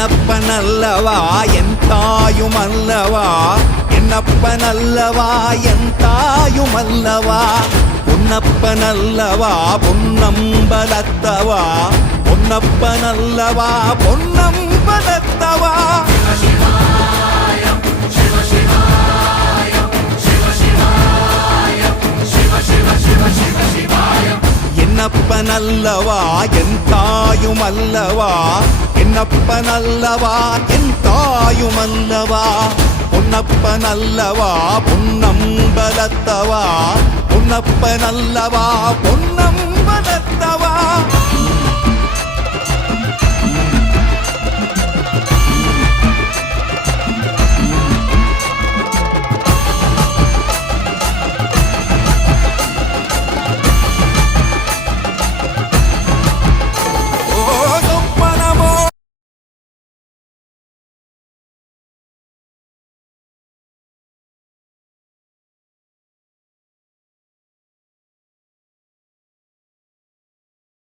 என்னப்பனல்லவா என் தாயுமல்லவா, என்னப்பனல்லவா என் தாயுமல்லவா, பொன்னப்பனல்லவா பொன்னம்பலத்தவா, பொன்னப்பனல்லவா பொன்னம்பலத்தவா. என்னப்பனல்லவா என் தாயுமல்லவா, என்னப்பனல்லவா என் தாயுமல்லவா, பொன்னப்பனல்லவா பொன்னம்பலத்தவா, பொன்னப்பனல்லவா பொன்னம்பலத்தவா.